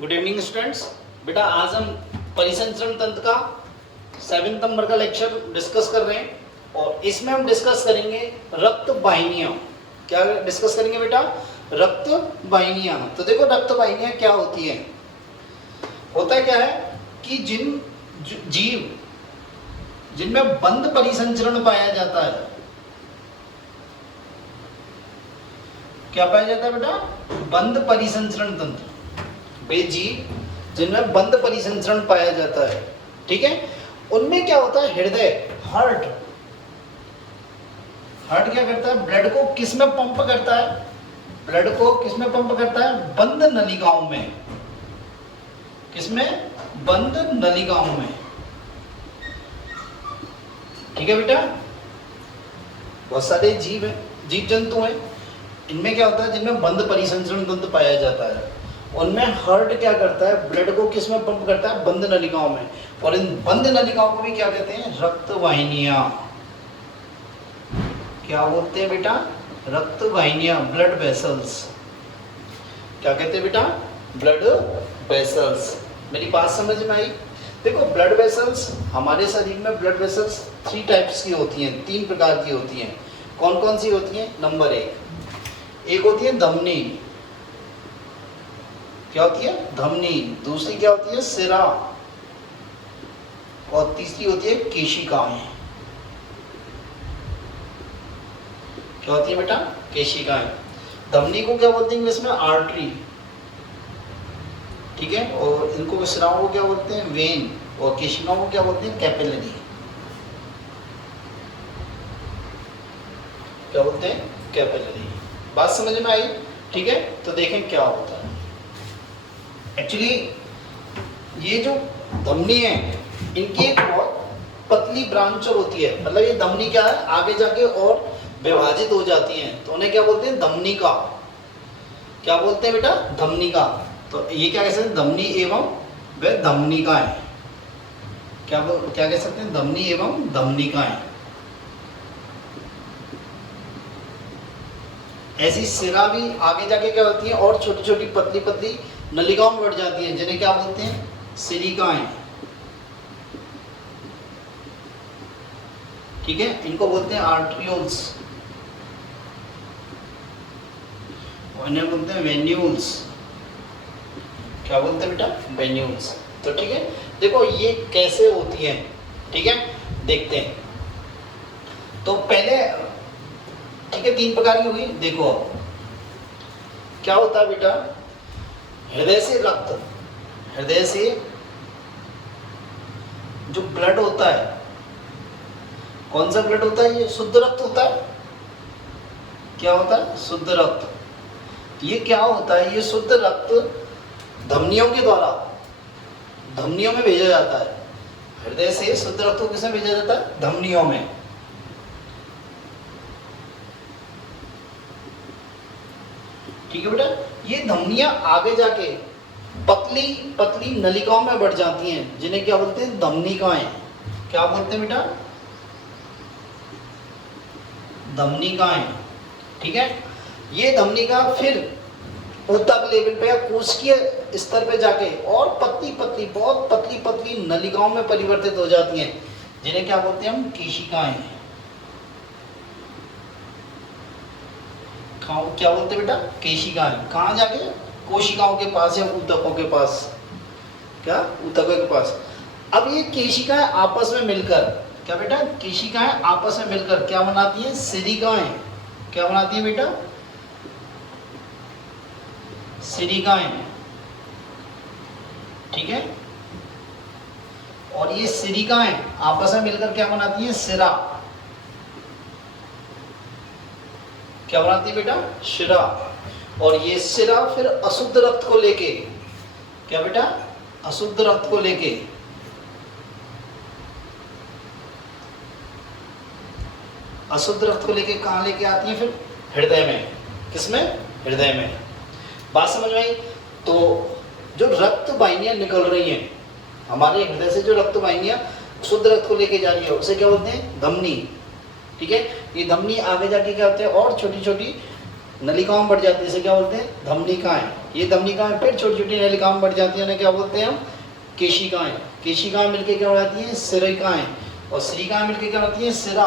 Good evening students. बेटा आज हम परिसंचरण तंत्र का 7 नंबर का लेक्चर डिस्कस कर रहे हैं और इसमें हम डिस्कस करेंगे रक्त वाहिनियां। क्या डिस्कस करेंगे बेटा? रक्त वाहिनियां। तो देखो रक्त वाहिनियां क्या होती है। होता क्या है कि जीव जिनमें बंद परिसंचरण पाया जाता है, क्या पाया जाता है बेटा? बंद परिसंचरण तंत्र। वे जीव जिनमें बंद परिसंचरण पाया जाता है, ठीक है, उनमें क्या होता है? हृदय, हार्ट क्या करता है? ब्लड को किस में पंप करता है? ब्लड को किस में पंप करता है? बंद नलिकाओं में। किसमें? बंद नलिकाओं में। ठीक है बेटा। बहुत सारे जीव जंतु हैं, इनमें क्या होता है? जिनमें बंद परिसंचरण तंत्र पाया जाता है, उनमें हार्ट क्या करता है? ब्लड को किस में पंप करता है? बंद नलिकाओं में। और इन बंद नलिकाओं को भी क्या कहते हैं? रक्त वाहिनियां। क्या बोलते हैं बेटा? रक्त वाहिनियां, ब्लड वेसल्स। क्या कहते हैं बेटा? Blood vessels. मेरी बात समझ में आई? देखो ब्लड वेसल्स, हमारे शरीर में ब्लड वेसल्स 3 टाइप्स की होती हैं, 3 प्रकार की होती हैं। कौन कौन सी होती हैं? नंबर 1 होती है धमनी। क्या होती है? धमनी। दूसरी क्या होती है? सिरा। और तीसरी होती है केशिकाएं। क्या होती है बेटा? केशिकाएं। धमनी को क्या बोलते हैं इंग्लिश में? आर्टरी। ठीक है। और इनको सिराओं को क्या बोलते हैं? वेन। और केशिकाओं को क्या बोलते हैं? कैपिलरी। क्या बोलते हैं? कैपिलरी। बात समझ में आई? ठीक है। तो देखें क्या होता है। एक्चुअली ये जो धमनी है, इनकी एक बहुत पतली ब्रांचर होती है। मतलब ये धमनी क्या है? आगे जाके और विभाजित हो जाती हैं, तो उन्हें क्या बोलते हैं? धमनिका। क्या बोलते हैं बेटा? धमनिका। तो ये क्या कह सकते हैं? धमनी एवं व धमनिकाएं। क्या कह सकते हैं? धमनी एवं धमनिकाएं। ऐसी सिरा भी आगे जाके क्या होती है? और छोटी छोटी पतली पतली नलिकाओं में बढ़ जाती हैं, जिन्हें क्या बोलते हैं? सिरिकाएं। ठीक है। इनको बोलते हैं आर्ट्रियोल्स, इन्हें बोलते हैं वेन्यूल्स। क्या बोलते हैं बेटा? वेन्यूल्स। तो ठीक है, देखो ये कैसे होती है, ठीक है, देखते हैं। तो पहले ठीक है 3 प्रकार की हुई। देखो क्या होता है बेटा? हृदय से रक्त, हृदय से जो ब्लड होता है, कौन सा ब्लड होता है? ये शुद्ध रक्त होता है। क्या होता है? शुद्ध रक्त। ये क्या होता है? ये शुद्ध रक्त धमनियों के द्वारा धमनियों में भेजा जाता है। हृदय से शुद्ध रक्त को किसमें भेजा जाता है? धमनियों में। ठीक है बेटा। ये धमनियां आगे जाके पतली पतली नलिकाओं में बढ़ जाती हैं, जिन्हें क्या बोलते हैं? धमनिकाएं। क्या बोलते हैं बेटा? धमनिकाएं। ठीक है। ये धमनिका फिर ऊतक लेवल पे या कोशिकीय स्तर पे जाके और पतली पतली, बहुत पतली पतली नलिकाओं में परिवर्तित हो जाती हैं, जिन्हें क्या बोलते हैं हम? केशिकाएं। क्या बोलते हैं बेटा? केशिकाएं। कहाँ जाके? कोशिकाओं के पास या ऊतकों के पास। क्या? ऊतकों के पास। अब ये केशिकाएं आपस में मिलकर, क्या बेटा? केशिकाएं आपस में मिलकर क्या बनाती हैं? सिरिकाएं। क्या बनाती है बेटा? सिरिकाएं। ठीक है। और ये सिरिकाएं आपस में मिलकर क्या बनाती हैं? सिरा। क्या बनाती है बेटा? शिरा। और ये सिरा फिर अशुद्ध रक्त को लेके, क्या बेटा? अशुद्ध रक्त को लेके कहाँ लेके आती है? फिर हृदय में। किसमें? हृदय में। बात समझ में आई? तो जो रक्त वाहिनियां निकल रही हैं हमारे हृदय से, जो रक्त वाहिनियां शुद्ध रक्त को लेके जा रही है, उसे क्या बोलते हैं? धमनी। ठीक है। ये धमनी आगे जाके क्या होते हैं? और छोटी छोटी नलिकाओं में बढ़ जाती है, इसे क्या बोलते हैं? धमनिकाएं। ये धमनिकाएं फिर छोटी छोटी नलिकाओं में बढ़ जाती है, उन्हें क्या बोलते हैं हम? केशिकाएं। केशिकाएं मिलकर क्या हो जाती हैं? सिरिकाएं। और सिरिकाएं मिलकर क्या होती हैं? सिरा।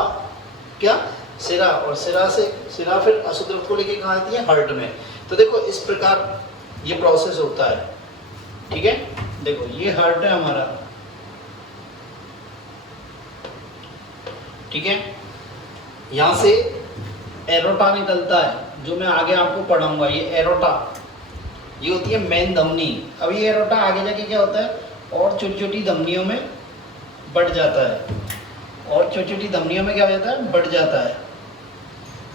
क्या? सिरा। और सिरा से सिरा फिर अशुद्ध रक्त को लेकर कहाँ आती है? हार्ट में। तो देखो इस प्रकार ये प्रोसेस होता है, ठीक है। देखो ये हार्ट है हमारा, ठीक है। यहाँ से एरोटा निकलता है, जो मैं आगे आपको पढ़ाऊंगा। ये एरोटा, ये होती है मेन धमनी। अब ये एरोटा आगे जाके क्या होता है? और छोटी छोटी धमनियों में बढ़ जाता है, और छोटी छोटी धमनियों में क्या हो जाता है? बढ़ जाता है।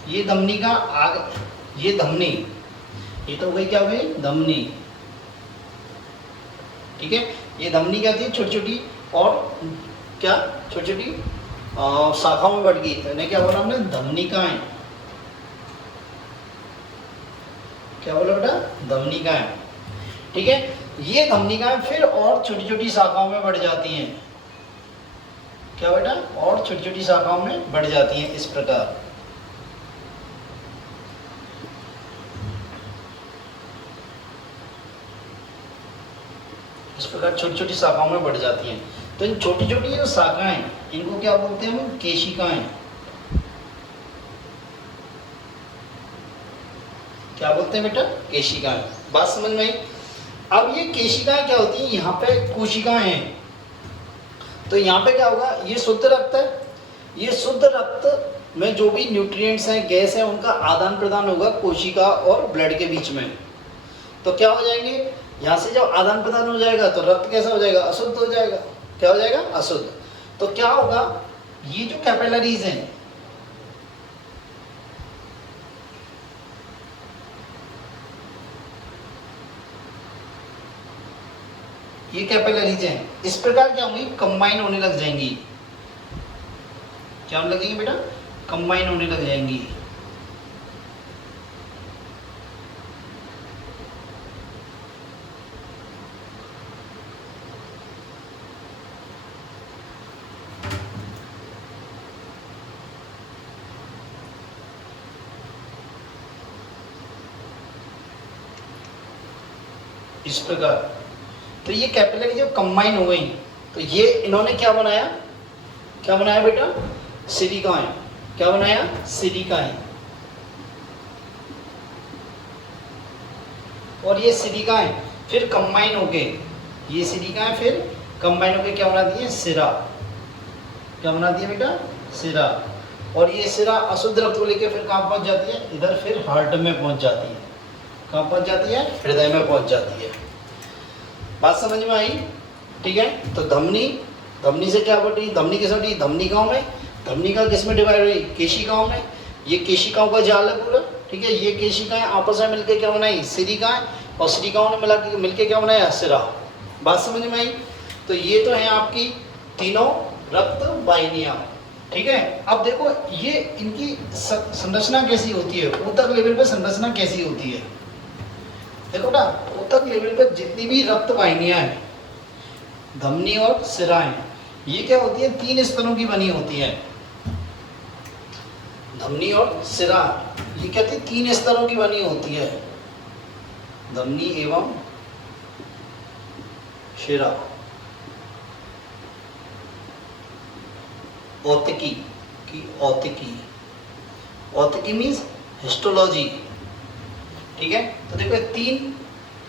ये धमनी का आगे, ये धमनी, ये तो हो गई क्या हो गई? धमनी, ठीक है। ये धमनी क्या थी? छोटी छोटी, और क्या? छोटी छोटी शाखाओं में बढ़ गई, तो इन्हें क्या बोला हमने? धमनिकाएं। क्या बोला बेटा? धमनिकाएं, ठीक है। ये धमनिकाएं फिर और छोटी छोटी शाखाओं में बढ़ जाती हैं। क्या बेटा? और छोटी छोटी शाखाओं में बढ़ जाती हैं, इस प्रकार। इस प्रकार छोटी छोटी शाखाओं में बढ़ जाती हैं। तो इन छोटी छोटी जो शाखाएं, इनको क्या बोलते हैं हम? केशिकाएं। क्या बोलते हैं बेटा? केशिकाएं। बात समझ में आई? अब ये केशिकाएं क्या होती हैं? यहाँ पे कोशिकाएं हैं, तो यहाँ पे क्या होगा? ये शुद्ध रक्त है। ये शुद्ध रक्त में जो भी न्यूट्रिएंट्स हैं, गैस है, उनका आदान प्रदान होगा कोशिका और ब्लड के बीच में। तो क्या हो जाएंगे? यहाँ से जब आदान प्रदान हो जाएगा तो रक्त कैसा हो जाएगा? अशुद्ध हो जाएगा। क्या हो जाएगा? अशुद्ध। तो क्या होगा? ये जो कैपिलरीज हैं, ये कैपिलरीज हैं, इस प्रकार क्या होंगी? कंबाइन होने लग जाएंगी। क्या होने लग जाएंगी बेटा? कंबाइन होने लग जाएंगी। इस प्रकार। तो ये कैपिलरी जब कंबाइन हो गई, तो ये इन्होंने क्या बनाया? क्या बनाया बेटा? सिलिकाएं। क्या बनाया? सिलिकाएं। और ये सिलिकाएं फिर कंबाइन होके, ये सिलिकाएं फिर कंबाइन होके क्या बनाती है? सिरा। क्या बनाती है बेटा? सिरा। और ये सिरा अशुद्ध रक्त को लेके फिर कहाँ पहुंच जाती है? इधर फिर हार्ट में पहुंच जाती है। कहाँ पहुंच जाती है? हृदय में पहुंच जाती है। बात समझ में आई? ठीक है। तो धमनी, धमनी से क्या बटी? धमनी किस बटी? धमनिकाओं में। धमनिका किस में डिवाइड हुई? केशिकाओं में। ये केशिकाओं का जाल है पूरा, ठीक है। ये केशिकाएं आपस में मिलकर क्या बनाई? सिलिकाएं। और सिलिकाओं ने मिलकर क्या बनाया? सिरा। बात समझ में आई? तो ये तो है आपकी तीनों रक्त वाहिनियां, ठीक है। अब देखो ये इनकी संरचना कैसी होती है, ऊतक लेवल पे संरचना कैसी होती है। देखो ना, ऊतक लेवल पे जितनी भी रक्त वाहिनियां हैं, धमनी और सिराएं, ये क्या होती है? 3 स्तरों की बनी होती है। धमनी और सिरा ये क्या थी? 3 स्तरों की बनी होती है, धमनी एवं शिरा। औतिकी की औतिकी, औतिकी मीन्स हिस्टोलॉजी, ठीक है। तो देखो 3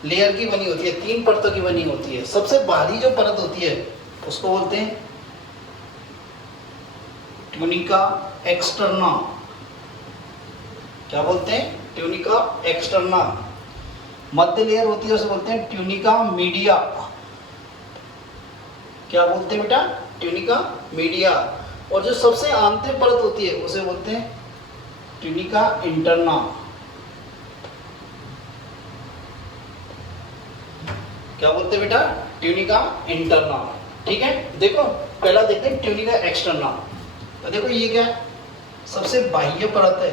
लेयर की बनी होती है, 3 परतों की बनी होती है। सबसे बाहरी जो परत होती है उसको बोलते हैं ट्यूनिका एक्सटर्ना। क्या बोलते हैं? Tunica externa. मध्य लेयर होती है उसे बोलते हैं ट्यूनिका मीडिया। क्या बोलते हैं बेटा? Tunica media. और जो सबसे आंतरिक परत होती है उसे बोलते हैं ट्यूनिका इंटरना। क्या बोलते हैं बेटा? ट्यूनिका इंटरना, ठीक है। देखो पहला देखते हैं ट्यूनिका एक्सटर्ना। तो देखो ये क्या है? सबसे बाह्य परत है।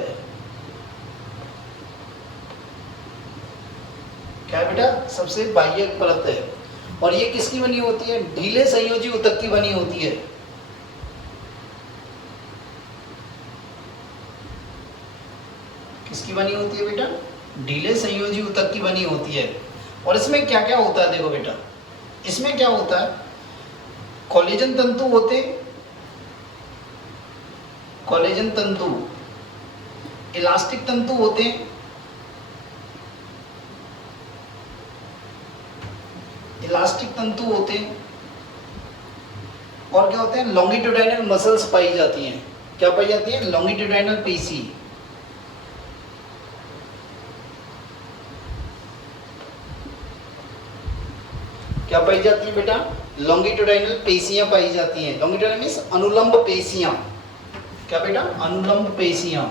क्या है बेटा? सबसे बाह्य परत है। और ये किसकी बनी होती है? ढीले संयोजी ऊतक की बनी होती है। किसकी बनी होती है बेटा? ढीले संयोजी ऊतक की बनी होती है। और इसमें क्या क्या होता है देखो बेटा, इसमें क्या होता है, कोलेजन तंतु होते, कोलेजन तंतु, इलास्टिक तंतु होते हैं, इलास्टिक तंतु होते हैं, और क्या होते हैं, लॉन्गिट्यूडाइनल मसल्स पाई जाती हैं। क्या पाई जाती है? लॉन्गिट्यूडाइनल पेशी। क्या पाई जाती है बेटा? लॉन्गिट्यूडाइनल पेशियां पाई जाती हैं। लॉन्गिट्यूडाइनल मींस अनुलंब पेशियां। क्या बेटा? अनुलंब पेशियां।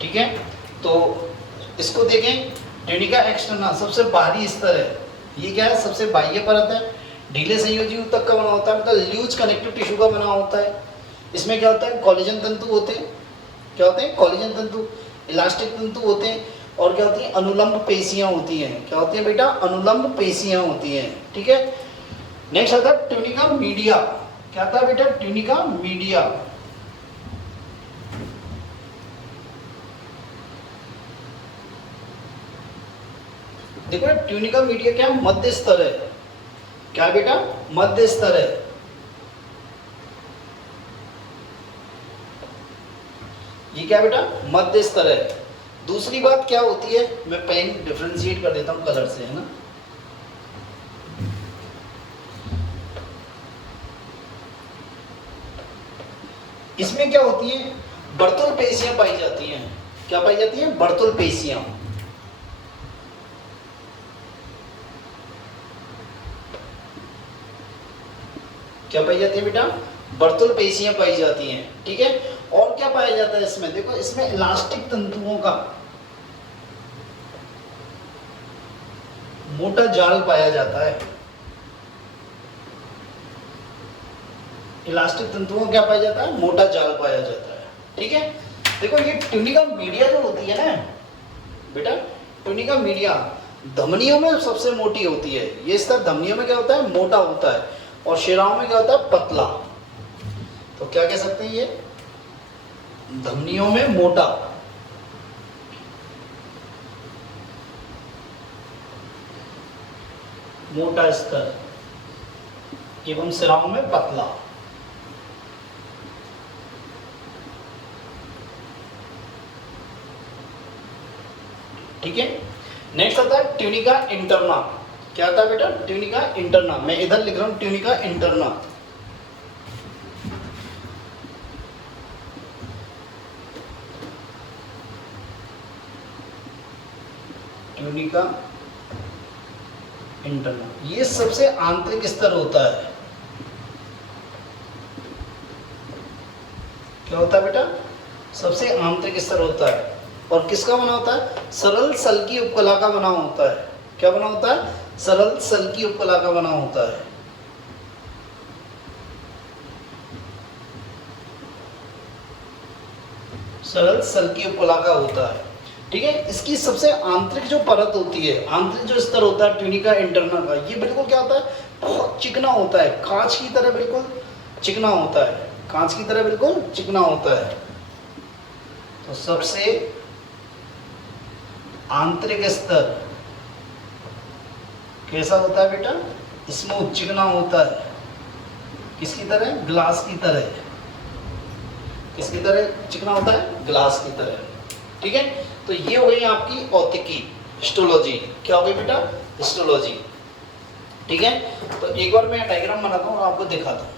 ठीक है, तो इसको देखें, ट्यूनिका एक्सटर्ना सबसे बाहरी स्तर है। ये क्या है? सबसे बाह्य परत है, ढीले संयोजी ऊतक का बना होता है, मतलब ल्यूज कनेक्टिव टिश्यू का बना होता है। इसमें क्या होता है? कोलेजन तंतु होते हैं। क्या होते हैं? कोलेजन तंतु, इलास्टिक तंतु होते हैं, और क्या होती है? अनुलंब पेशियां होती हैं। क्या होती है बेटा? अनुलंब पेशियां होती हैं। ठीक है, नेक्स्ट आता है ट्यूनिका मीडिया। क्या था बेटा? Tunica media. देखो ट्यूनिका मीडिया क्या? मध्य स्तर है। क्या बेटा? मध्य स्तर है। ये क्या बेटा? मध्य स्तर है। दूसरी बात क्या होती है, मैं पेन डिफरेंशिएट कर देता हूं कलर से, है ना। इसमें क्या होती है? वर्तुल पेशियां पाई जाती हैं। क्या पाई जाती हैं? वर्तुल पेशियां। क्या पाई जाती है बेटा? वर्तुल पेशियां पाई जाती हैं। ठीक है, और क्या पाया जाता है इसमें? देखो इसमें इलास्टिक तंतुओं का मोटा जाल पाया जाता है। इलास्टिक तंतुओं क्या पाया जाता है? मोटा जाल पाया जाता है। ठीक है, देखो ये ट्यूनिका मीडिया जो होती है ना बेटा, ट्यूनिका मीडिया धमनियों में सबसे मोटी होती है। ये स्तर धमनियों में क्या होता है? मोटा होता है, और शिराओं में क्या होता है? पतला। तो क्या कह सकते हैं? ये धमनियों में मोटा, मोटा स्तर, एवं शिराओं में पतला। ठीक है, नेक्स्ट आता है ट्यूनिका इंटरना। क्या था बेटा? Tunica interna. मैं इधर लिख रहा हूं ट्यूनिका इंटरना। ट्यूनिका इंटरना, ये सबसे आंतरिक स्तर होता है। क्या होता है बेटा? सबसे आंतरिक स्तर होता है, और किसका बना होता है? सरल सल्की उपकला का बना होता है। क्या बना होता है? सरल सल्की उपकला का बना होता है। सरल सल्की उपकला का होता है। ठीक है, इसकी सबसे आंतरिक जो परत होती है, आंतरिक जो स्तर होता है ट्यूनिका इंटरना का, ये बिल्कुल क्या होता है? बहुत चिकना होता है, कांच की तरह बिल्कुल चिकना होता है। कांच की तरह बिल्कुल चिकना होता है। तो सबसे आंतरिक स्तर कैसा होता है बेटा? स्मूथ, चिकना होता है। किसकी तरह? ग्लास की तरह। किसकी तरह चिकना होता है? ग्लास की तरह। ठीक है, तो ये हो गई आपकी औतिकी, हिस्टोलॉजी। क्या हो गई बेटा? हिस्टोलॉजी। ठीक है, तो एक बार मैं डायग्राम बनाता हूँ और आपको दिखाता हूँ।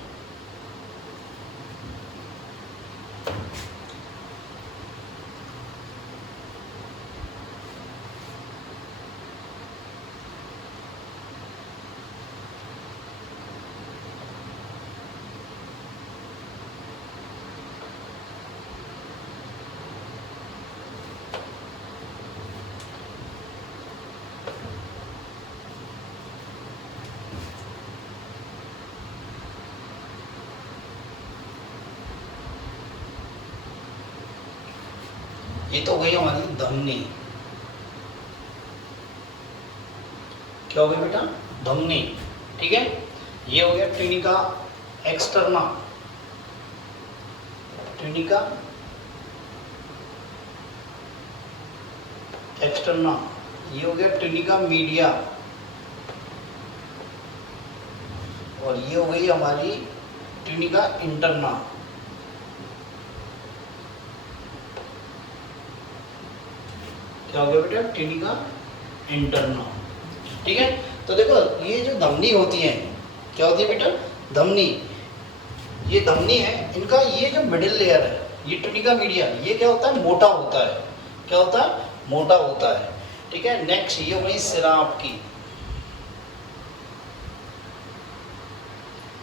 ये तो हो गई हमारी धमनी। क्या हो गई बेटा? धमनी। ठीक है, ये हो गया ट्यूनिका एक्सटर्ना। ट्यूनिका एक्सटर्ना, ये हो गया ट्यूनिका मीडिया, और ये हो गई हमारी ट्यूनिका इंटरना। क्या हो गया बेटा? Tunica interna. ठीक है, तो देखो ये जो धमनी होती है, क्या होती है बेटा? धमनी। ये धमनी है, इनका ये जो मिडिल लेयर है, ये ट्यूनिका मीडिया, ये क्या होता है? मोटा होता है। क्या होता है? मोटा होता है। ठीक है, नेक्स्ट ये वही सिरा आपकी,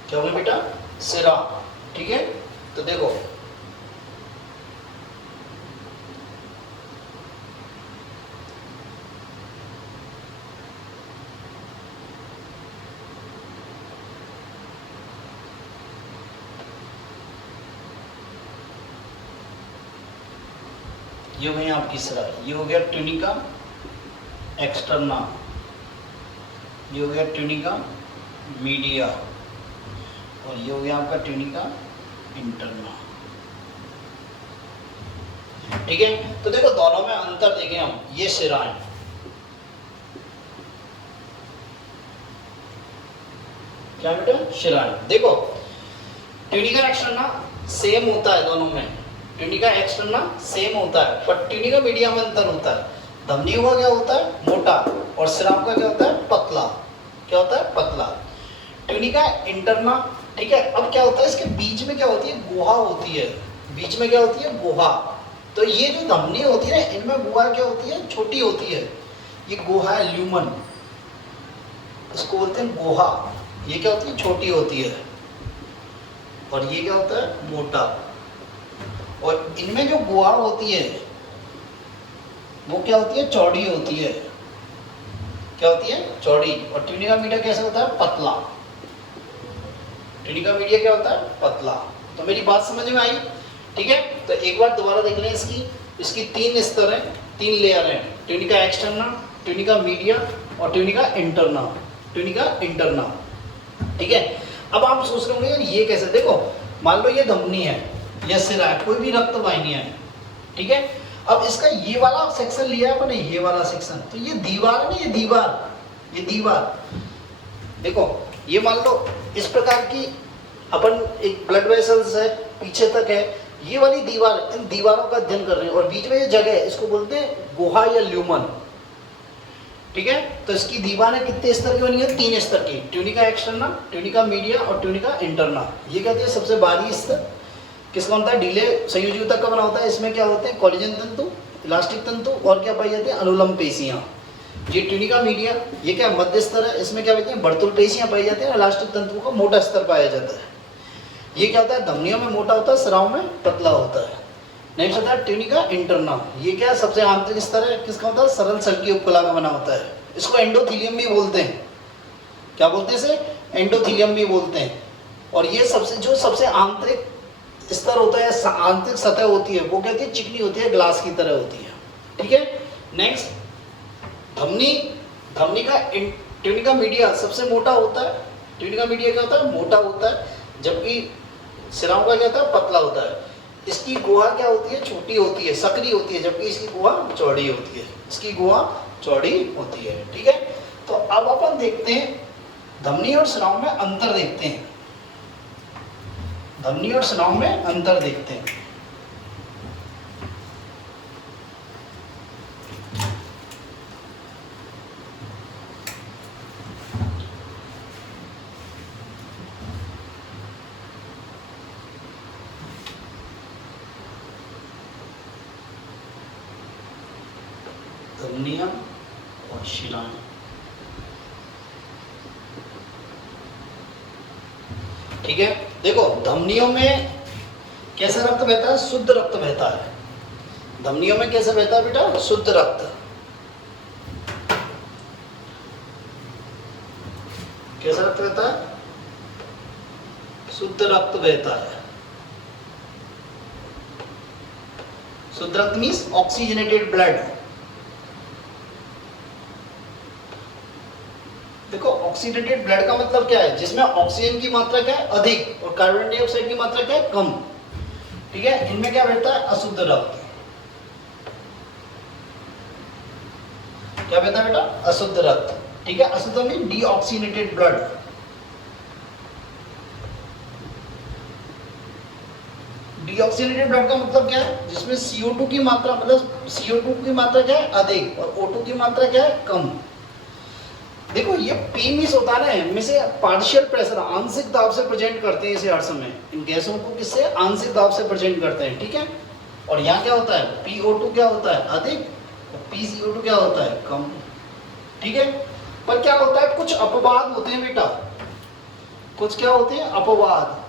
क्या होगा बेटा? सिरा। ठीक है, तो देखो ये हो गई आपकी सिरा, ये हो गया ट्यूनिका एक्सटर्ना, ये हो गया ट्यूनिका मीडिया, और ये हो गया आपका ट्यूनिका इंटरना। ठीक है, तो देखो दोनों में अंतर देखें हम, ये सिराएं, क्या बेटा? शिराएं। देखो ट्यूनिका एक्सटर्ना सेम होता है दोनों में, ट्यूनिका एक्सटर्ना सेम होता है, पर ट्यूनिका मीडिया में अंतर होता है। धमनियों का क्या होता है? मोटा, और सिराओं का क्या होता है? पतला। क्या होता है? पतला। ट्यूनिका इंटरना, ठीक है, अब क्या होता है? इसके बीच में क्या होती है? गुहा होती है। बीच में क्या होती है? गुहा। तो ये जो धमनी होती है, इनमें गुहा क्या होती है? छोटी होती है। ये गुहा है ल्यूमन, इसको बोलते हैं गुहा। ये क्या होती है? छोटी होती है। और ये क्या होता है? मोटा। और इनमें जो गुहा होती है वो क्या होती है? चौड़ी होती है। क्या होती है? चौड़ी। और ट्यूनिका मीडिया कैसा होता है? पतला। ट्यूनिका मीडिया क्या होता है? पतला। तो मेरी बात समझ में आई? ठीक है, तो एक बार दोबारा देख लें इसकी 3 स्तर हैं, 3 लेयर हैं, ट्यूनिका एक्सटर्ना, ट्यूनिका मीडिया और ट्यूनिका इंटरना। Tunica interna. ठीक है, अब आप सोच रहे होंगे यार ये कैसे? देखो मान लो ये धमनी है, यह सिरा है, कोई भी रक्त वाहिनियां है। ठीक है, अब इसका ये वाला सेक्शन लिया है अपने, ये वाला सेक्शन, तो ये दीवार है ना, ये दीवार, देखो ये मान लो इस प्रकार की अपन एक ब्लड वेसल्स है, पीछे तक है, ये वाली दीवार, इन दीवारों का अध्ययन कर रहे हैं, और बीच में ये जगह है, इसको बोलते हैं गुहा या ल्यूमन। ठीक है, तो इसकी दीवारें कितने स्तर की बनी है? 3 स्तर की, ट्यूनिका एक्सटर्ना, ट्यूनिका मीडिया और ट्यूनिका इंटरना। ये कहते हैं सबसे बाहरी स्तर किसका होता है? ढीले संयोजी ऊतक का बना होता है। इसमें क्या होते हैं? कोलेजन तंतु, इलास्टिक तंतु, और क्या पाई जाती है? अनुलंब पेशियां। ये ट्यूनिका मीडिया, ये क्या मध्य स्तर है, इसमें क्या पाई जाती है? वर्तुल पेशियां पाई जाती है, इलास्टिक तंतु का मोटा स्तर पाया जाता है। ये क्या होता है? धमनियों में मोटा होता है, सिराओं में पतला होता है। नेक्स्ट होता है ट्यूनिका इंटरना, ये क्या सबसे आंतरिक स्तर है, किसका होता है? सरल सल्की उपकला का बना होता है। इसको एंडोथीलियम भी बोलते हैं। क्या बोलते हैं इसे? एंडोथीलियम भी बोलते हैं। और ये सबसे आंतरिक स्तर होता है, आंतरिक सतह होती है, वो कहती है चिकनी होती है, ग्लास की तरह होती है। ठीक है, नेक्स्ट धमनी का ट्यूनिका मीडिया सबसे मोटा होता है। ट्यूनिका मीडिया क्या होता है? मोटा होता है, जबकि सिराओं का क्या होता है? पतला होता है। इसकी गुहा क्या होती है? छोटी होती है, सक्रिय होती है, जबकि इसकी गुहा चौड़ी होती है। इसकी गुहा चौड़ी होती है। ठीक है, तो अब अपन देखते हैं धमनी और सिराओं में अंतर देखते हैं। धमनी और सिराओं में अंतर देखते हैं। धमनियां और शिराएं। ठीक है, देखो धमनियों में कैसा रक्त बहता है? शुद्ध रक्त बहता है। धमनियों में कैसे बहता है बेटा? शुद्ध रक्त। कैसा रक्त बहता है? शुद्ध रक्त बहता है। शुद्ध रक्त मीन्स ऑक्सीजनेटेड ब्लड। देखो ऑक्सीडेटेड ब्लड का मतलब क्या है? जिसमें ऑक्सीजन की मात्रा क्या है? अधिक, और कार्बन डाइऑक्साइड की मात्रा क्या है? कम। ठीक है, इनमें क्या बहता है? अशुद्ध रक्त। क्या बहता है बेटा? अशुद्ध रक्त। ठीक है, अशुद्ध mean deoxygenated blood. Deoxygenated blood का मतलब क्या है? जिसमें CO2 की मात्रा, मतलब CO2 की मात्रा क्या है? अधिक, और O2 की मात्रा क्या है? कम। देखो ये P मिस होता है ना, इनमें से पार्शियल प्रेशर, आंशिक दाब से प्रेजेंट करते हैं इसे हर समय। इन गैसों को किससे? आंशिक दाब से प्रेजेंट करते हैं। ठीक है, और यहाँ क्या होता है? PO2 क्या होता है? अधिक, और PCO2 क्या होता है? कम। ठीक है, पर क्या होता है? कुछ अपवाद होते हैं बेटा, कुछ क्या होते हैं? अपवाद।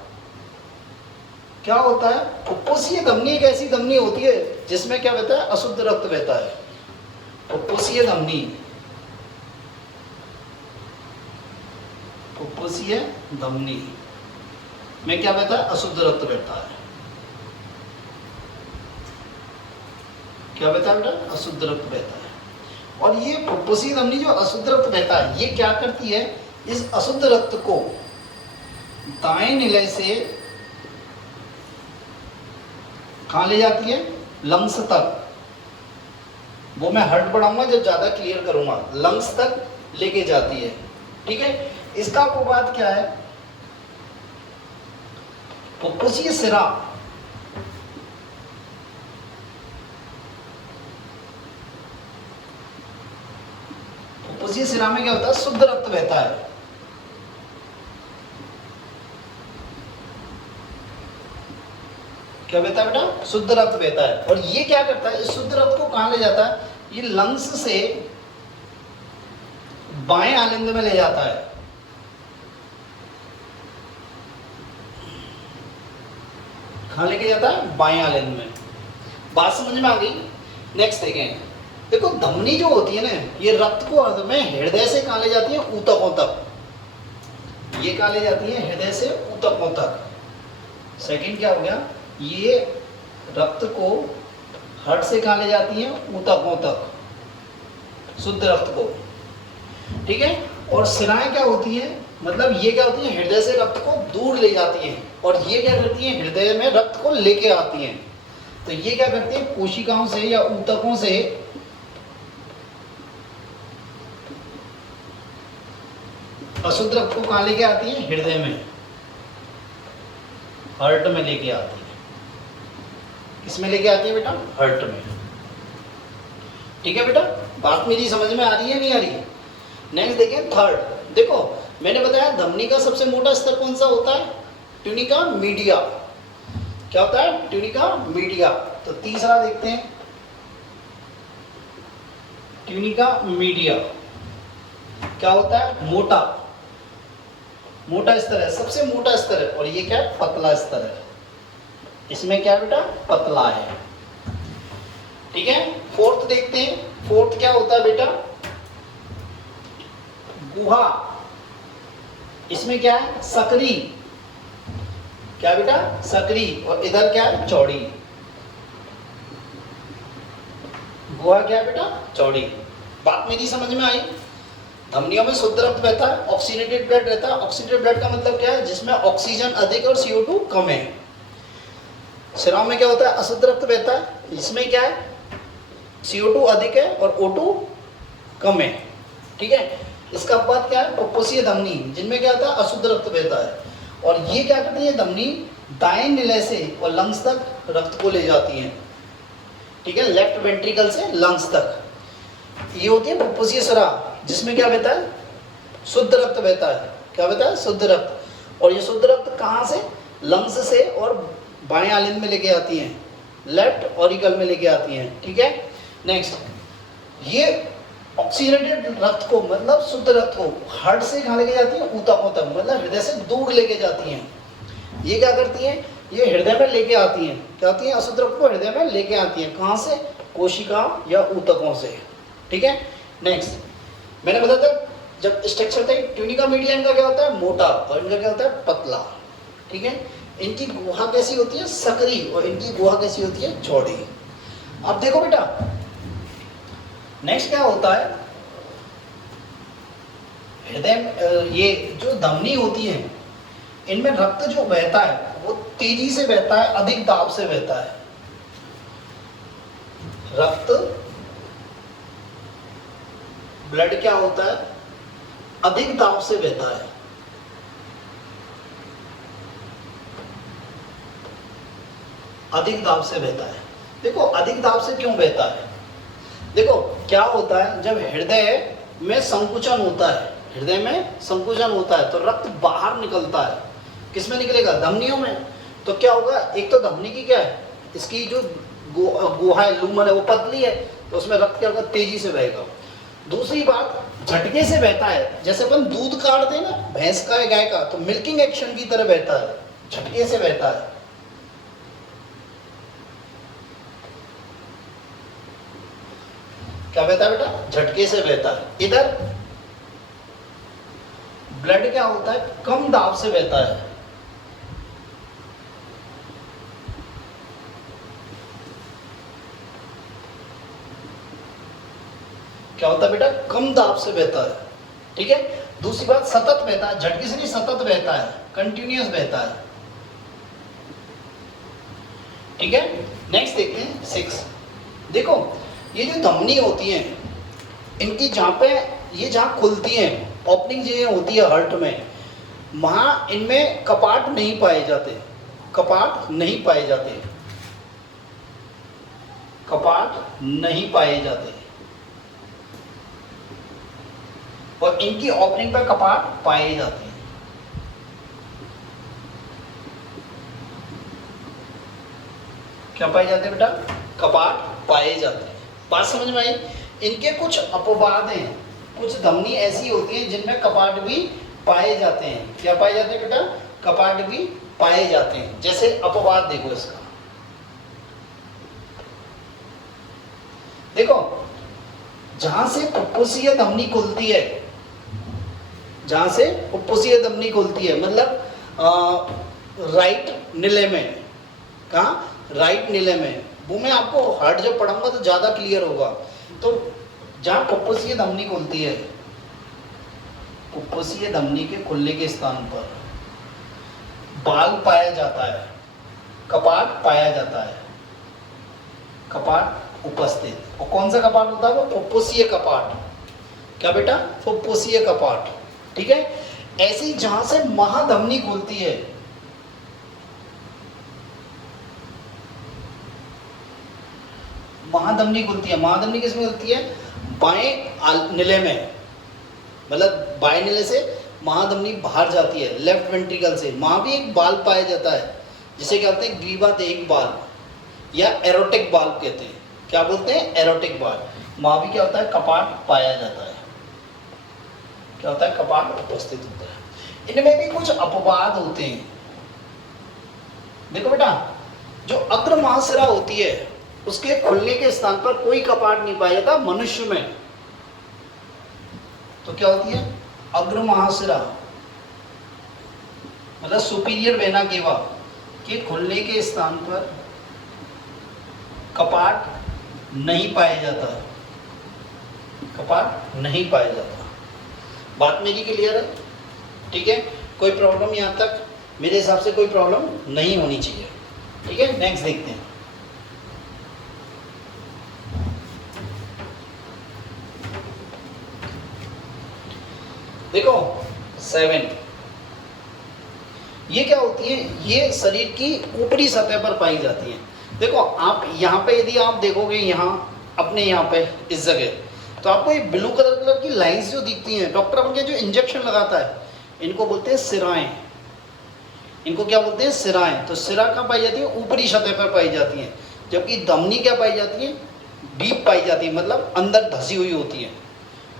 क्या होता है? फुफ्फुसीय धमनी एक ऐसी धमनी होती है जिसमें क्या बहता है? अशुद्ध रक्त बहता है। फुफ्फुसीय धमनी, फुफ्फुसीय धमनी में क्या बहता है? अशुद्ध रक्त बहता है। क्या बहता है बेटा? अशुद्ध रक्त बहता है। और ये फुफ्फुसीय धमनी जो अशुद्ध रक्त बहता है, ये क्या करती है? इस अशुद्ध रक्त को दाएं निलय से कहाँ ले जाती है? लंग्स तक। वो मैं हर्ट बढ़ाऊंगा जब ज्यादा क्लियर करूंगा। लंग्स तक लेके जाती है। ठीक है, इसका अपवाद क्या है? फुफ्फुसीय सिरा, फुफ्फुसीय सिरा में क्या होता है? शुद्ध रक्त बहता है। क्या बहता है बेटा? शुद्ध रक्त बहता है। और ये क्या करता है? इस शुद्ध रक्त को कहां ले जाता है? ये लंग्स से बाएं आलिंद में ले जाता है। कहां लेके जाता है? बाएं आलिंद में। बात समझ में आ गई? नेक्स्ट देखें। देखो धमनी जो होती है ना, ये रक्त को में हृदय से कहां ले जाती है? ऊतकों तक। ये कहां ले जाती है? हृदय से ऊतकों तक। सेकंड क्या हो गया? ये रक्त को हार्ट से कहां ले जाती है? ऊतकों तक, शुद्ध रक्त को। ठीक है, और सिराएं क्या होती हैं? मतलब ये क्या होती है? हृदय से रक्त को दूर ले जाती हैं, और ये क्या करती है? हृदय में रक्त को लेके आती हैं। तो ये क्या करती है? कोशिकाओं से या ऊतकों से अशुद्ध रक्त को कहां लेके आती है? हृदय में, हार्ट में लेके आती है। किसमें लेके आती है बेटा? हार्ट में। ठीक है बेटा, बात मेरी समझ में आ रही है, नहीं आ रही है? नेक्स्ट देखें, थर्ड। देखो मैंने बताया धमनी का सबसे मोटा स्तर कौन सा होता है? Tunica media. क्या होता है? Tunica media. तो तीसरा देखते हैं, ट्यूनिका मीडिया क्या होता है? मोटा, मोटा स्तर है, सबसे मोटा स्तर है। और ये क्या है? पतला स्तर है। इसमें क्या है बेटा? पतला है। ठीक है, फोर्थ देखते हैं। फोर्थ क्या होता है बेटा? गुहा। इसमें क्या है? सकरी। क्या बेटा? सकरी। और इधर क्या है? चौड़ी। गुहा क्या है बेटा? चौड़ी। बात मेरी समझ में आई? धमनियों में शुद्ध रक्त बहता है, ऑक्सीनेटेड ब्लड रहता है। ऑक्सीनेटेड ब्लड का मतलब क्या है? जिसमें ऑक्सीजन अधिक और CO2 कम है। सिराओं में क्या होता है? अशुद्ध रक्त बहता है। इसमें क्या है? CO2 अधिक है और O2 कम है। ठीक है, इसका अपवाद क्या है? फुफ्फुसीय धमनी, जिनमें क्या होता है? अशुद्ध रक्त बहता है। और ये क्या करती है? धमनी दाएं निलय से और लंग्स तक रक्त को ले जाती है। ठीक है, लेफ्ट वेंट्रिकल से लंग्स तक। ये होती है फुफ्फुसीय सिरा, जिसमें क्या बहता है? शुद्ध रक्त बहता है। क्या बहता है? शुद्ध रक्त। और ये शुद्ध रक्त कहाँ से? लंग्स से और बाएं आलिंद में लेके आती हैं, लेफ्ट ऑरिकल में लेके आती हैं। ठीक है, नेक्स्ट, ये ऑक्सीनेटेड रक्त को, मतलब शुद्ध रक्त को हार्ट से कहाँ लेके जाती है? ऊतकों तक, मतलब हृदय से दूर लेके जाती हैं। ये क्या करती हैं? ये हृदय में लेके आती हैं। क्या होती है? अशुद्ध रक्त को हृदय में लेके आती हैं। कहाँ से? कोशिका या ऊतकों से। ठीक है, नेक्स्ट मैंने बताया था जब स्ट्रक्चर थे, ट्यूनिका मीडिया इनका क्या होता है? मोटा, और इनका क्या होता है? पतला। ठीक है, इनकी गुहा कैसी होती है? सकरी, और इनकी गुहा कैसी होती है? चौड़ी। अब देखो बेटा, नेक्स्ट क्या होता है? हृदय, ये जो धमनी होती है, इनमें रक्त जो बहता है वो तेजी से बहता है, अधिक दाब से बहता है। रक्त, ब्लड क्या होता है, अधिक दाब से बहता है। अधिक दाब से बहता है। देखो अधिक दाब से क्यों बहता है? देखो क्या होता है, जब हृदय में संकुचन होता है, हृदय में संकुचन होता है तो रक्त बाहर निकलता है। किस में निकलेगा? धमनियों में। तो क्या होगा, एक तो धमनी की क्या है, इसकी जो गुहा है, लूमन है, वो पतली है, तो उसमें रक्त क्या होगा, तेजी से बहेगा। दूसरी बात, झटके से बहता है। जैसे अपन दूध काटते हैं ना भैंस का या गाय का, तो मिल्किंग एक्शन की तरह बहता है, झटके से बहता है। क्या बहता है बेटा? झटके से बहता है। इधर ब्लड क्या होता है, कम दाब से बहता है। क्या होता है बेटा? कम दाब से बहता है। ठीक है। दूसरी बात, सतत बहता है, झटके से नहीं, सतत बहता है, कंटिन्यूअस बहता है। ठीक है। नेक्स्ट देखते हैं 6। देखो ये जो धमनी होती है, इनकी जहां पे ये जहां खुलती है, ओपनिंग जो होती है हार्ट में, वहां इनमें कपाट नहीं पाए जाते, कपाट नहीं पाए जाते, कपाट नहीं पाए जाते, और इनकी ओपनिंग पर कपाट पाए जाते हैं। क्या पाए जाते हैं बेटा? कपाट पाए जाते हैं। बात समझ में आई? इनके कुछ अपवाद हैं, कुछ धमनी ऐसी होती है जिनमें कपाट भी पाए जाते हैं। क्या पाए जाते हैं बेटा? कपाट भी पाए जाते हैं। जैसे अपवाद देखो इसका, देखो जहां से फुफ्फुसीय धमनी खुलती है, जहां से फुफ्फुसीय धमनी खुलती है, मतलब राइट नीले में, कहा? राइट नीले में। वो मैं आपको हार्ट जब पढ़ाऊंगा तो ज्यादा क्लियर होगा। तो जहां फुफ्फुसीय धमनी खुलती है, फुफ्फुसीय धमनी के खुलने के स्थान पर बाल पाया जाता है, कपाट पाया जाता है, कपाट उपस्थित। और कौन सा कपाट होता है? वो फुफ्फुसीय कपाट। क्या बेटा? फुफ्फुसीय कपाट। ठीक है। ऐसी जहां से महाधमनी खुलती है, महाधमनी खुलती है, महाधमनी किसमें खुलती है? बाएं नीले में, मतलब बाएं नीले से महाधमनी बाहर जाती है, लेफ्ट वेंट्रिकल से। वहां भी एक बाल पाया जाता है, जिसे क्या कहते हैं? ग्रीवादेहिक बाल या एरोटिक बाल कहते हैं। क्या बोलते हैं? एरोटिक बाल। वहां भी क्या होता है? कपाट पाया जाता है। क्या होता है? कपाट उपस्थित होता है। इनमें भी कुछ अपवाद होते हैं। देखो बेटा, जो अग्र महाशिरा होती है, उसके खुलने के स्थान पर कोई कपाट नहीं पाया जाता मनुष्य में। तो क्या होती है? अग्र महाशिरा, मतलब सुपीरियर वेना केवा के खुलने के स्थान पर कपाट नहीं पाया जाता, कपाट नहीं पाया जाता। बात मेरी क्लियर है? ठीक है। कोई प्रॉब्लम यहां तक? मेरे हिसाब से कोई प्रॉब्लम नहीं होनी चाहिए। ठीक है। नेक्स्ट देखते हैं। देखो 7, ये क्या होती है? ये शरीर की ऊपरी सतह पर पाई जाती है। देखो आप यहाँ पे, यदि आप देखोगे यहाँ अपने यहाँ पे इस जगह, तो आपको ये ब्लू कलर की लाइंस जो दिखती हैं, डॉक्टर अपन के जो इंजेक्शन लगाता है, इनको बोलते हैं सिराएं। इनको क्या बोलते हैं? सिराएं। तो सिरा कहाँ पाई जाती है? ऊपरी सतह पर पाई जाती है। जबकि धमनी क्या पाई जाती है? डीप पाई जाती है, मतलब अंदर धसी हुई होती है।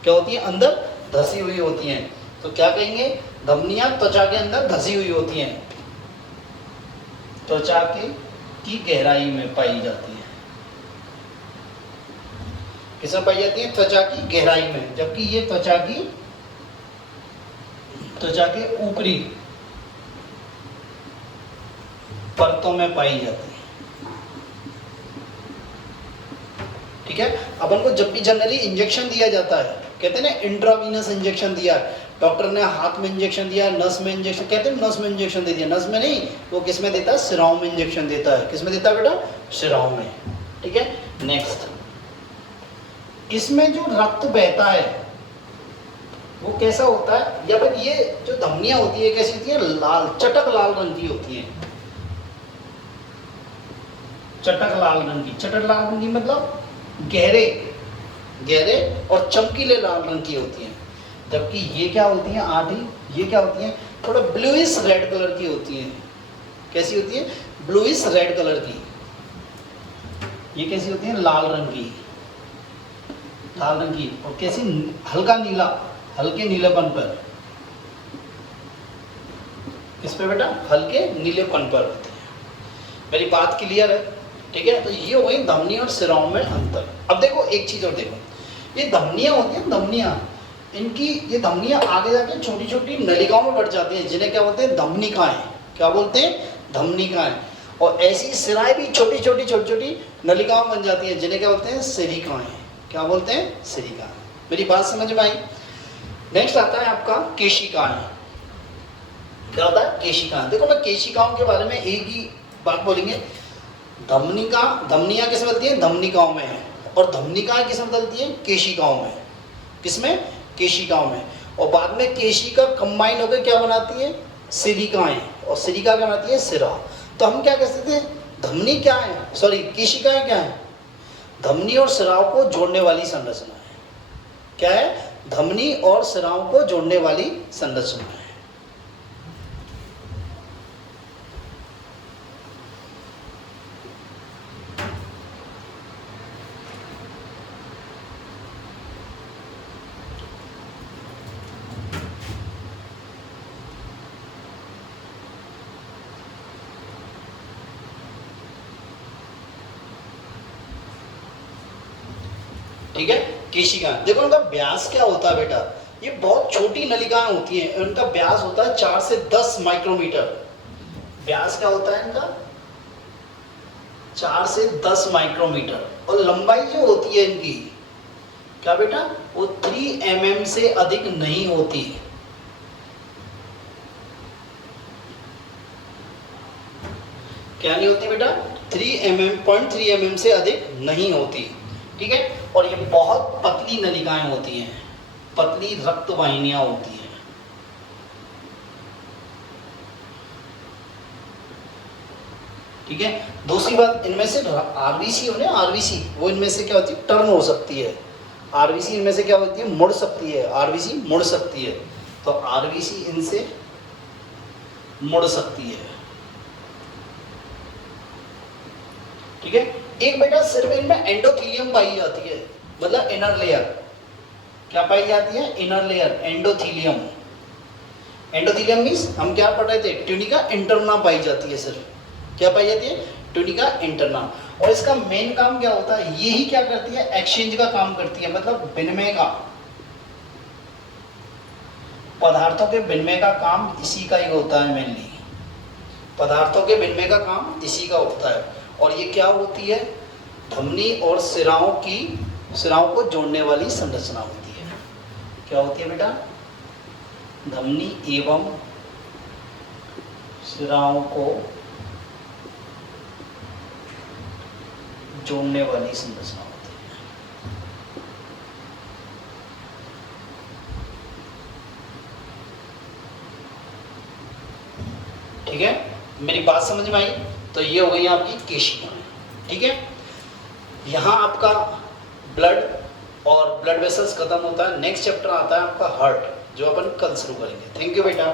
क्या होती है? अंदर धसी हुई होती हैं। तो क्या कहेंगे? धमनियां त्वचा के अंदर धसी हुई होती हैं, त्वचा की गहराई में पाई जाती है। किसमें पाई जाती है? त्वचा की गहराई में। जबकि ये त्वचा के ऊपरी परतों में पाई जाती है। ठीक है। अपन को जब भी जनरली इंजेक्शन दिया जाता है, कहते हैं ना इंट्रावीनस इंजेक्शन दिया, डॉक्टर ने हाथ में इंजेक्शन दिया, नस में इंजेक्शन, कहते हैं नस में इंजेक्शन दे दिया, नस में नहीं, वो किस में देता है, सिराओं में इंजेक्शन देता है। किस में देता है बेटा, सिराओं में। ठीक है, नेक्स्ट, इसमें जो रक्त बहता है वो कैसा होता है, या फिर ये जो धमनियां होती है कैसी होती है, लाल, चटक लाल रंग की होती है। चटक लाल रंग की, चटक लाल रंग की मतलब गहरे गहरे और चमकीले लाल रंग की होती हैं। जबकि ये क्या होती हैं, आधी, ये क्या होती हैं, थोड़ा ब्लूइश रेड कलर की होती हैं। कैसी होती है, ब्लूइश रेड कलर की। ये कैसी होती है, लाल रंग की, लाल रंग की, और कैसी, हल्का नीला, हल्के नीलेपन पर। किस पे बेटा, हल्के नीलेपन पर होते हैं। मेरी बात क्लियर है? ठीक है, तो ये हो गई धमनी और सिराओं में अंतर। अब देखो एक चीज और देखो, ये धमनियां होती हैं, धमनियां, इनकी ये धमनियां आगे जाके छोटी छोटी नलिकाओं में बढ़ जाती हैं, जिन्हें क्या बोलते हैं, धमनिकाएं। क्या बोलते हैं, धमनिकाएं। और ऐसी सिराएं भी छोटी छोटी छोटी छोटी नलिकाओं बन जाती हैं, जिन्हें क्या बोलते हैं, सिरिकाएं। क्या बोलते हैं, सिरिकाएं। मेरी बात समझ में आई? नेक्स्ट आता है आपका केशिकाएं। क्या होता है, केशिकाएं। देखो मैं केशिकाओं के बारे में एक ही बात बोलेंगे, धमनिका, धमनियां किसमें बदलती है, धमनिकाओं में है, और धमनिकाएं किसमें बदलती है, केशिकाओं में। किसमें, केशिकाओं में। और बाद में केशिका कंबाइन होकर क्या बनाती है, सिरिकाएं, और सिरिका क्या बनाती है, सिरा। तो हम क्या कह सकते हैं, धमनी क्या है, सॉरी केशिकाएं क्या है, धमनी और सिराओं को जोड़ने वाली संरचना है। क्या है, धमनी और सिराओं को जोड़ने वाली संरचना है। ठीक है, केशिका, देखो उनका व्यास क्या होता है बेटा, ये बहुत छोटी नलिकाएं होती हैं, उनका व्यास होता है 4 से 10 माइक्रोमीटर। व्यास क्या होता है इनका, 4 से 10 माइक्रोमीटर। और लंबाई जो होती है इनकी, क्या बेटा, वो 3 mm से अधिक नहीं होती। क्या नहीं होती बेटा, 0.3 mm से अधिक नहीं होती। ठीक है, और ये बहुत पतली नलिकाएं होती हैं, पतली रक्त वाहिनियां होती हैं। ठीक है, दूसरी बात, इनमें से आरबीसी होने, आरबीसी वो इनमें से क्या होती है, टर्न हो सकती है। आरबीसी इनमें से क्या होती है, मुड़ सकती है। आरबीसी मुड़ सकती है, तो आरबीसी इनसे मुड़ सकती है। ठीक है, एक बेटा सिर्फ इनमें एंडोथीलियम पाई जाती है, मतलब इनर लेयर। क्या पाई जाती है, inner layer, endothelium. Endothelium means हम क्या पढ़ रहे थे, ट्यूनिका इंटरना पाई जाती है सिर्फ। क्या पाई जाती है, ट्यूनिका इंटरना। और इसका मेन काम क्या होता है, यही क्या करती है, एक्सचेंज का काम करती है, मतलब विनिमय का, पदार्थों के विनिमय का काम इसी का ही होता है। मेनली पदार्थों के विनिमय का काम इसी का होता है। और ये क्या होती है, धमनी और सिराओं को जोड़ने वाली संरचना होती है। क्या होती है बेटा, धमनी एवं सिराओं को जोड़ने वाली संरचना होती है। ठीक है, मेरी बात समझ में आई? तो ये हो गई आपकी केशिकाएं। ठीक है, यहाँ आपका ब्लड और ब्लड वेसल्स खत्म होता है। नेक्स्ट चैप्टर आता है आपका हार्ट, जो अपन कल शुरू करेंगे। थैंक यू बेटा।